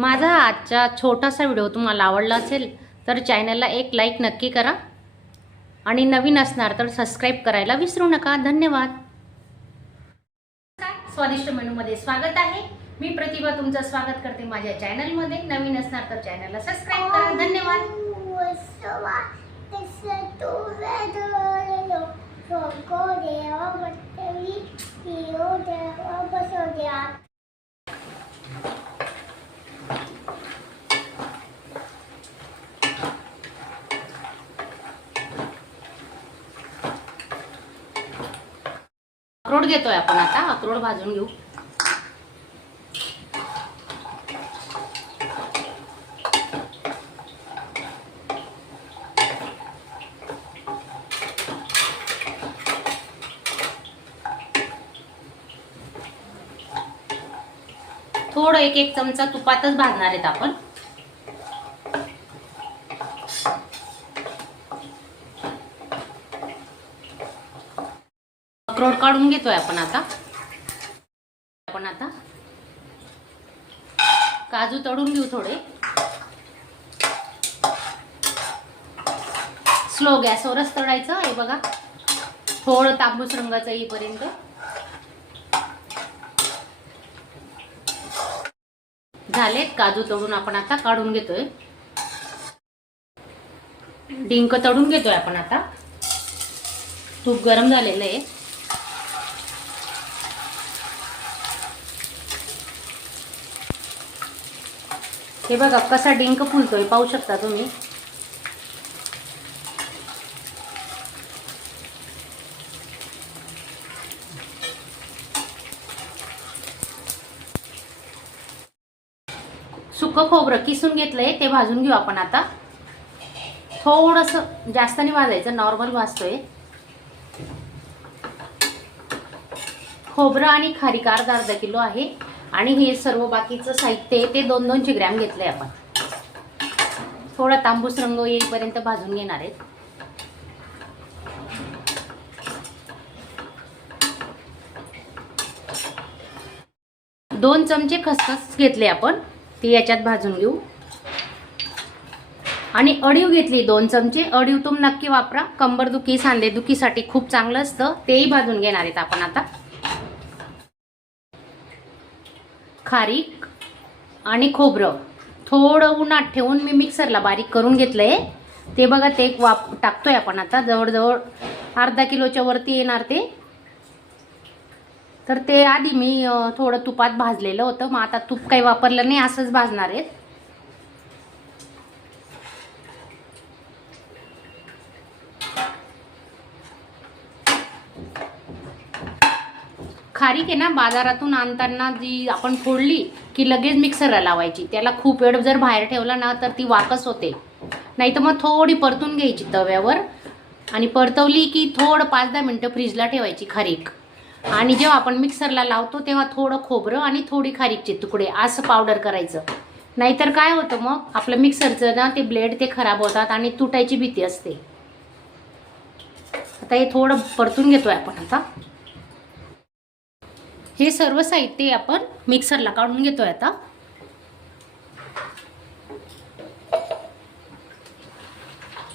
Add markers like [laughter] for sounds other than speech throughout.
माझा आजचा छोटासा व्हिडिओ तुम्हाला आवडला असेल तर चॅनलला एक लाईक नक्की करा. आणि नवीन असणार तर सबस्क्राईब करायला विसरू नका. धन्यवाद. स्वादिष्ट मेनूमध्ये स्वागत आहे. मी प्रतिभा तुमचं स्वागत करते माझ्या चॅनलमध्ये. नवीन असणार तर चॅनलला सबस्क्राईब करा. धन्यवाद. [laughs] घेतोय आपण आता अक्रोड भाजून घेऊ. थोडं एक एक चमचा तुपातच भाजणार आहेत आपण अक्रोड काढून घेतोय आपण आता. आपण आता काजू तळून घेऊ थोडे. स्लो गॅसवरच तळायचं हे बघा. थोडं तांबूस रंगाचं येईपर्यंत. झालेत काजू तळून आपण आता काढून घेतोय. डिंक तळून घेतोय आपण आता. तूप गरम झालेलं आहे. हे बघा कसा डिंक फुलतोय पाहू शकता तुम्ही. सुकं खोबरं किसून घेतलंय ते भाजून घेऊ आपण आता. थोडंसं जास्त नाही भाजायचं नॉर्मल भाजतोय. खोबरं आणि खारीक अर्धा अर्धा किलो आहे. आणि हे सर्व बाकीचं साहित्य आहे ते दोन दोनशे ग्रॅम घेतलंय आपण. थोडा तांबूस रंग येईपर्यंत भाजून घेणार आहेत. दोन चमचे खसखस घेतले आपण ती याच्यात भाजून घेऊ. आणि अडीव घेतली दोन चमचे. अडीव तुम नक्की वापरा. कंबरदुखी सांधेदुखीसाठी खूप चांगलं असतं. तेही भाजून घेणार आहेत आपण आता. खारीक आणि खोबरं. थोडं उन्हात ठेवून मी मिक्सरला बारीक करून घेतलंय. ते बघा ते एक वाप टाकतोय आपण आता. जवळजवळ अर्धा किलोच्या वरती येणार ते. तर ते आधी मी थोडं तुपात भाजलेलं होतं. मग आता तूप काही वापरलं नाही असंच भाजणार आहेत. खारीक आहे ना बाजारातून आणताना जी आपण फोडली की लगेच मिक्सरला लावायची. त्याला खूप वेळ जर बाहेर ठेवला ना तर ती वाकस होते. नाही तर मग थोडी परतून घ्यायची तव्यावर. आणि परतवली की थोडं पाच दहा मिनटं फ्रीजला ठेवायची खारीक. आणि जेव्हा आपण मिक्सरला लावतो तेव्हा थोडं खोबरं आणि थोडी खारीकचे तुकडे असं पावडर करायचं. नाहीतर काय होतं मग आपलं मिक्सरचं ना ते ब्लेड ते खराब होतात आणि तुटायची भीती असते. आता हे थोडं परतून घेतोय आपण आता. हे सर्व साहित्य आपण मिक्सरला काढून घेतोय आता.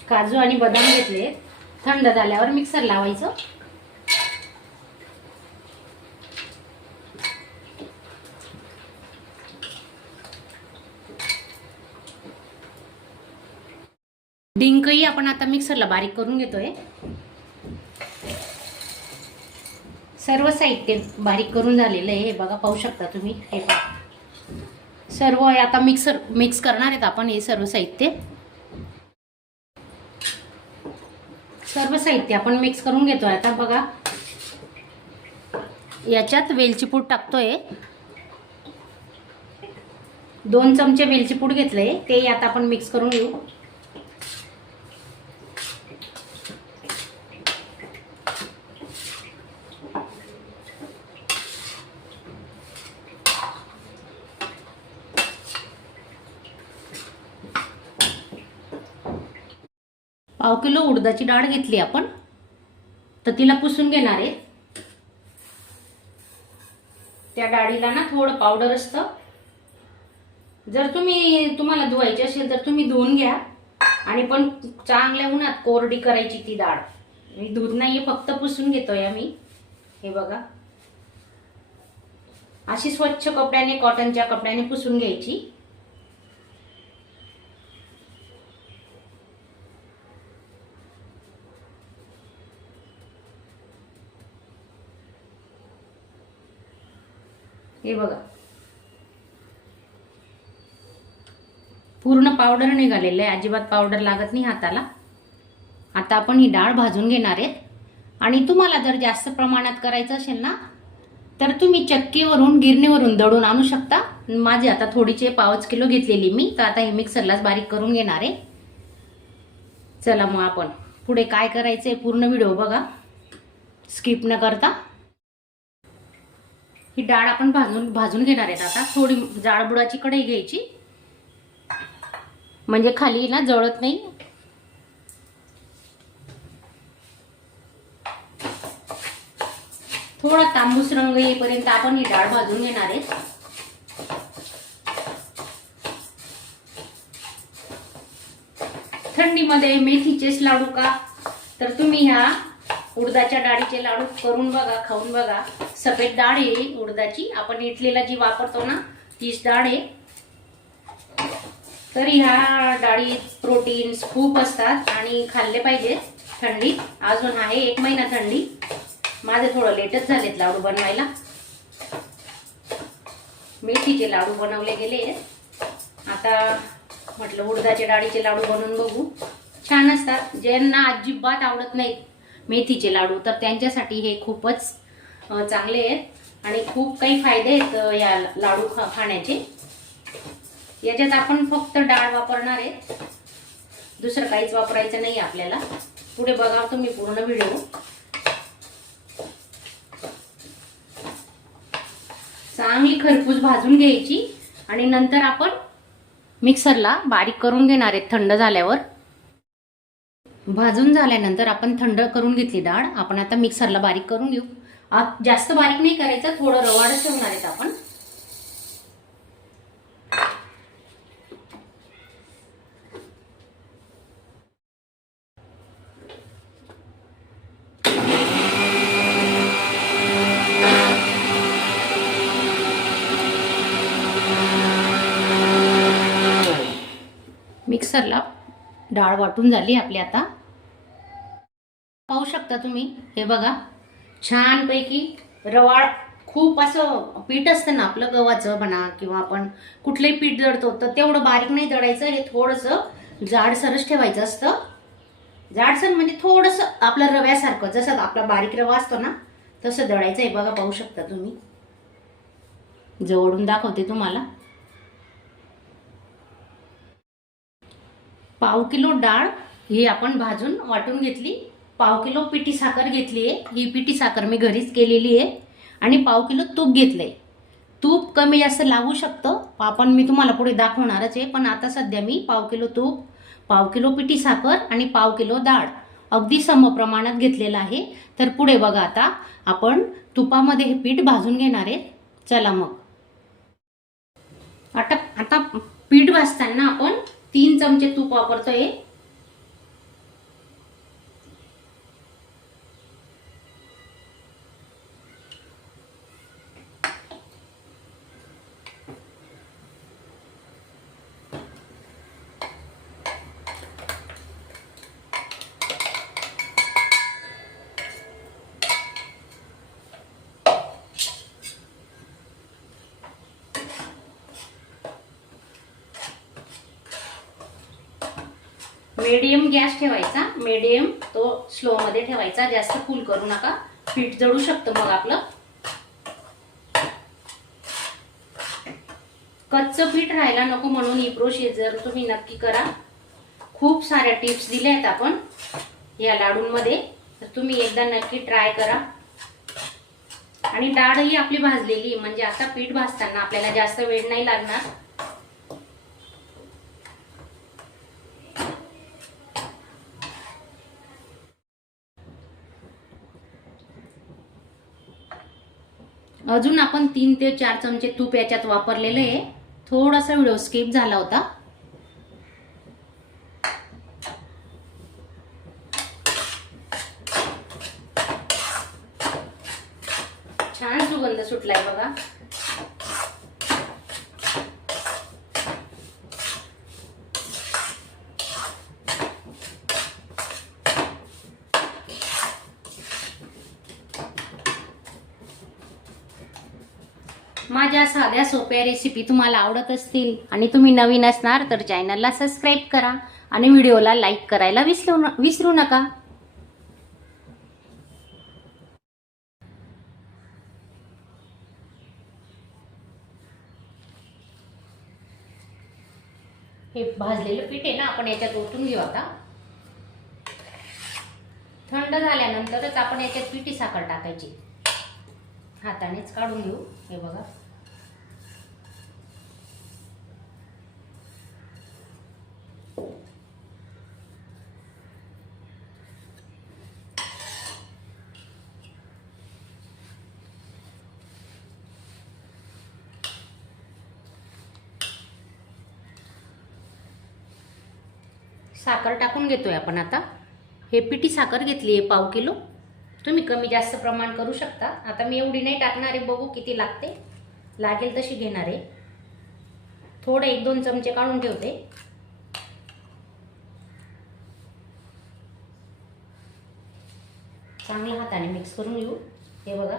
काजू आणि बदाम घेतले. थंड झाल्यावर मिक्सर लावायचं. डिंकही आपण आता मिक्सरला बारीक करून घेतोय. सर्व साहित्य बारीक करून झालेलं आहे. हे बघा पाहू शकता तुम्ही. हे पहा. सर्व आता मिक्सर मिक्स करणार आहेत आपण हे सर्व साहित्य. सर्व साहित्य आपण मिक्स करून घेतो आता बघा. याच्यात वेलची पूड टाकतोय. दोन चमचे वेलची पूड घेतलंय. ते आता आपण मिक्स करून घेऊ. पाव किलो उडदाची डाळ घेतली आपण. तर तिला पुसून घेणार आहे. त्या डाळीला ना थोडं पावडर असतं. जर तुम्ही तुम्हाला धुवायची असेल तर तुम्ही धुवून घ्या. आणि पण चांगल्या उन्हात कोरडी करायची ती डाळ. मी दूध नाहीये फक्त पुसून घेतोय आम्ही. हे बघा. अशी स्वच्छ कपड्याने कॉटनच्या कपड्याने पुसून घ्यायची. हे बघा. पूर्ण पावडर निघालेलं आहे. अजिबात पावडर लागत नाही हाताला. आता आपण ही डाळ भाजून घेणार आहेत. आणि तुम्हाला जर जास्त प्रमाणात करायचं असेल ना तर तुम्ही चक्कीवरून गिरणीवरून दळून आणू शकता. माझी आता थोडीचे पावच किलो घेतलेली मी तर आता हे मिक्सरलाच बारीक करून घेणार आहे. चला मग आपण पुढे काय करायचं आहे पूर्ण व्हिडिओ बघा. स्किप न करता. ही डाळ आपण भाजून भाजून घेणार आहेत. आता थोडी जाडबुडाची कढई घ्यायची. म्हणजे खाली ना जळत नाही. थोडा तांबूस रंग येईपर्यंत आपण ही डाळ भाजून घेणार आहेत. थंडीमध्ये मेथीचेच लाडू का? तर तुम्ही ह्या उडदाच्या डाळीचे लाडू करून बघा खाऊन बघा. सफेद डाळ आहे उडदाची. आपण इडलीला जी वापरतो ना तीच डाळ आहे तर ह्या डाळीत प्रोटीन्स खूप असतात आणि खाल्ले पाहिजे थंडी. अजून आहे एक महिना थंडी. माझे थोडं लेटच झालेत लाडू बनवायला. मेथीचे लाडू बनवले गेले आता म्हटलं उडदाच्या डाळीचे लाडू बनवून बघू. छान असतात. ज्यांना अजिबात आवडत नाहीत मेथीचे लाडू तर त्यांच्यासाठी हे खूपच चांगले आहेत आणि खूप काही फायदे आहेत या लाडू खा खाण्याचे. याच्यात आपण फक्त डाळ वापरणार आहे. दुसरं काहीच वापरायचं नाही आपल्याला. पुढे बघा तुम्ही पूर्ण व्हिडिओ. चांगली खरपूस भाजून घ्यायची आणि नंतर आपण मिक्सरला बारीक करून घेणार आहेत थंड झाल्यावर. भाजून झाल्यानंतर आपण थंड करून घेतली डाळ. आपण आता मिक्सरला बारीक करून घेऊ. जास्त बारीक नाही करायचं थोडं रवाडच ठेवणार आहेत आपण. मिक्सरला डाळ वाटून झाली आपली आता. पाहू शकता तुम्ही हे बघा. छानपैकी रवाळ खूप असं पीठ असतं ना आपलं गव्हाचं म्हणा किंवा आपण कुठलंही पीठ दळतो तर तेवढं बारीक नाही दळायचं हे थोडंसं जाडसरच ठेवायचं असतं. जाडसर म्हणजे थोडंसं आपलं रव्यासारखं जसं आपला बारीक रवा असतो ना तसं दळायचं आहे बघा पाहू शकता तुम्ही. जवळून दाखवते तुम्हाला. पाव किलो डाळ ही आपण भाजून वाटून घेतली. पाव किलो पिठी साखर घेतली आहे. ही पिठी साखर मी घरीच केलेली आहे. आणि पाव किलो तूप घेतलंय. तूप कमी जास्त लागू शकतं. आपण मी तुम्हाला पुढे दाखवणारच आहे. पण आता सध्या मी पाव किलो तूप पाव किलो पिठी साखर आणि पाव किलो डाळ अगदी समप्रमाणात घेतलेलं आहे. तर पुढे बघा आता आपण तुपामध्ये हे पीठ भाजून घेणार आहे. चला मग. आता आता पीठ भाजताना आपण तीन चमचे तूप वापरतोय. मीडियम गॅस ठेवायचा. मीडियम तो स्लो मध्ये ठेवायचा. जास्त फुल करू नका. पीठ जळू शकतं मग आपलं. कच्चं पीठ राहायला नको म्हणून ही प्रोसिजर तुम्ही नक्की करा. खूप साऱ्या टिप्स दिल्या आहेत आपण या लाडूंमध्ये. तर तुम्ही एकदा नक्की ट्राय करा. आणि डाळही आपली भाजलेली म्हणजे आता पीठ भाजताना आपल्याला जास्त वेळ नाही लागणार. अजून आपण तीन ते चार चमचे तूप याच्यात वापरलेलं आहे. थोडासा व्हिडिओ स्किप झाला होता छान सुगंध सुटलाय बघा माझ्या साध्या सोप्या रेसिपी तुम्हाला आवडत असतील आणि तुम्ही नवीन असणार तर चॅनलला सबस्क्राईब करा आणि व्हिडिओला लाईक करायला विसरू न- विसरू नका. हे भाजलेलं पीठ आहे ना आपण याच्यात ओतून घेऊ आता. थंड झाल्यानंतरच आपण याच्यात पिठी साखर टाकायची. हातानेच काढून घेऊ. हे बघा. साखर टाकून घेतोय आपण आता. हे पिठी साखर घेतली आहे पाव किलो. तुम्ही कमी जास्त प्रमाण करू शकता. आता मी एवढी नाही टाकणार आहे बघू किती लागते. लागेल तशी घेणार आहे. थोडे एक दोन चमचे काढून ठेवते. चांगल्या हाताने मिक्स करून घेऊ. हे बघा.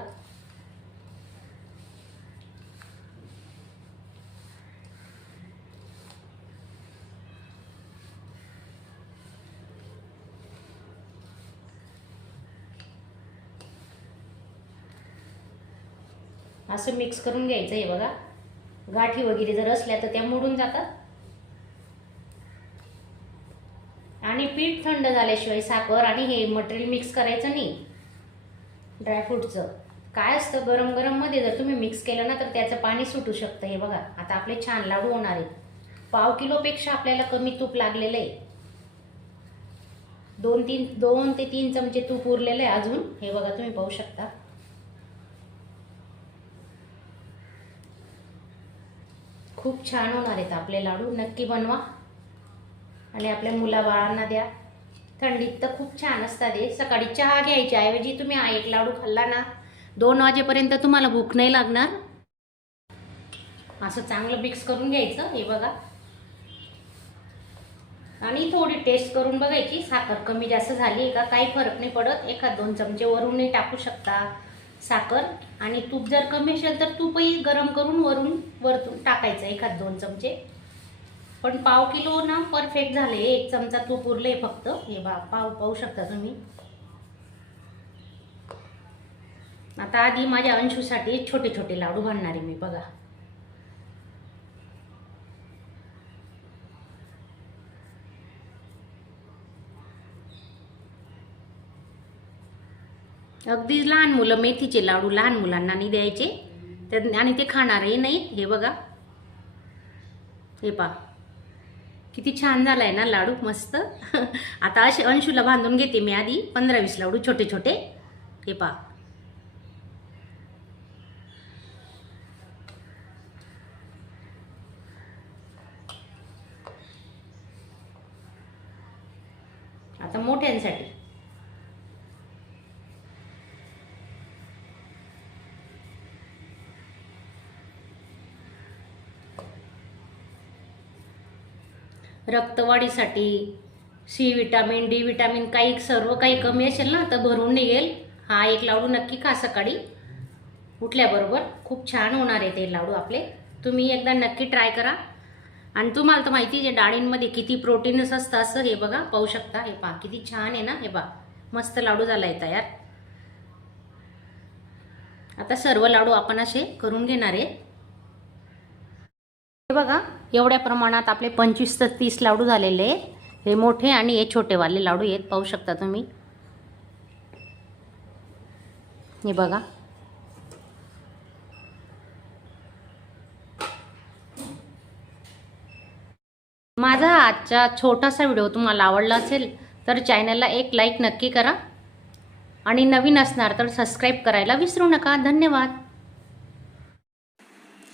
असं मिक्स करून घ्यायचं आहे बघा. गाठी वगैरे जर असल्या तर त्या मोडून जातात. आणि पीठ थंड झाल्याशिवाय साखर आणि हे मटेरियल मिक्स करायचं नाही. ड्रायफ्रूटचं काय असतं गरम गरममध्ये जर तुम्ही मिक्स केलं ना तर त्याचं पाणी सुटू शकतं हे बघा. आता आपले छान लाडू होणार आहेत. पाव किलोपेक्षा आपल्याला कमी तूप लागलेलं आहे. दोन तीन दोन ते तीन चमचे तूप उरलेलं आहे अजून. हे बघा तुम्ही पाहू शकता. खूप छान होणार आहेत आपले लाडू. नक्की बनवा. आणि आपल्या मुलाबाळांना द्या. थंडीत तर खूप छान असतात हे. सकाळी चहा घ्यायच्या ऐवजी तुम्ही हा एक लाडू खाल्ला ना दोन वाजेपर्यंत तुम्हाला भूक नाही लागणार. असं चांगलं मिक्स करून घ्यायचं हे बघा. आणि थोडी टेस्ट करून बघायची साखर कमी जास्त झाली आहे का काही फरक नाही पडत. एखाद दोन चमचे वरूनही टाकू शकता. साखर आणि तूप जर कमी असेल तर तूपही गरम करून वरून वरतून टाकायचं एखाद दोन चमचे. पण पाव किलो ना परफेक्ट झाले एक चमचा तूप उरले फक्त. हे बा पाव पाहू शकता तुम्ही. आता आधी माझ्या अंशूसाठी छोटे छोटे लाडू बांधणार आहे मी बघा. अगदी लहान मुलं मेथीचे लाडू लहान मुलांना नाही द्यायचे. तर आणि ते खाणारही नाही हे बघा. हे पा किती छान झालाय ना लाडू. मस्त. [laughs] आता असे अंशूला बांधून घेते मी आधी. पंधरा वीस लाडू छोटे छोटे. हे पा आता मोठ्यांसाठी. रक्तवाढीसाठी सी विटामिन डी विटामिन काही सर्व काही कमी असेल ना तर भरून निघेल. हा एक लाडू नक्की खा सकाळी. उठल्याबरोबर खूप छान होणार आहे ते लाडू आपले. तुम्ही एकदा नक्की ट्राय करा. आणि तुम्हाला तर माहिती आहे डाळींमध्ये किती प्रोटीन्स असतं असं हे बघा पाहू शकता. हे पहा किती छान आहे ना हे बा मस्त लाडू झाला आहे तयार. आता सर्व लाडू आपण असे करून घेणार आहे. हे बघा एवढ्या प्रमाणात आपले पंचवीस ते तीस लाडू झालेले आहेत. हे मोठे आणि हे छोटेवाले लाडू आहेत पाहू शकता तुम्ही. हे बघा. माझा आजचा छोटासा व्हिडिओ तुम्हाला आवडला असेल तर चॅनलला एक लाईक नक्की करा. आणि नवीन असणार तर सबस्क्राईब करायला विसरू नका. धन्यवाद.